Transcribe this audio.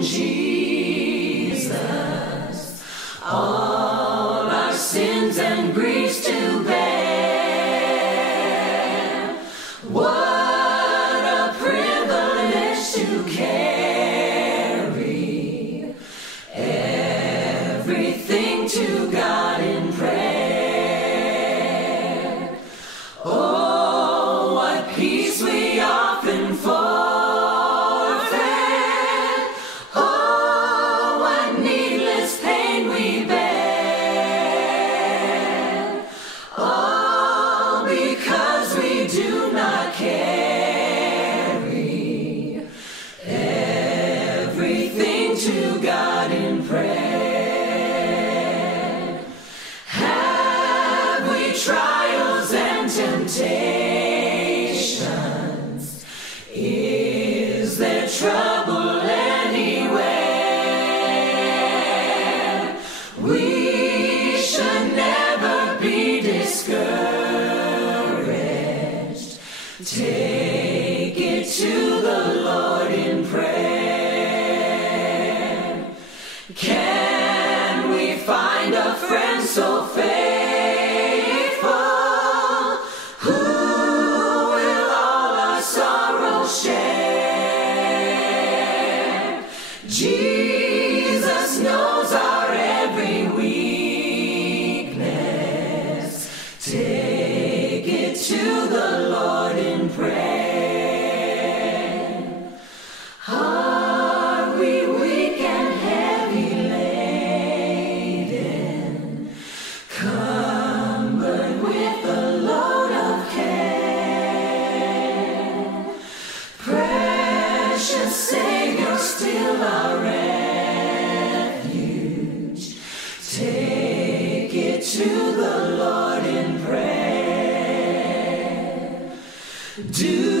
in Jesus, all our sins and griefs to bear. What a privilege to carry everything to God in prayer. Oh, what peace we often forfeit. Oh, what needless pain we bear. All because we do not carry everything to God in prayer. Have we trials and temptations? Is there trouble anywhere? We should never be discouraged. Take it to the Lord in prayer. Can we find a friend so faithful, who will all our sorrows share? Jesus knows our every weakness. Take it to the Lord in prayer. Are we weak and heavy laden, cumbered with a load of care? Precious Savior, still our refuge. Take it to the Lord in prayer. Do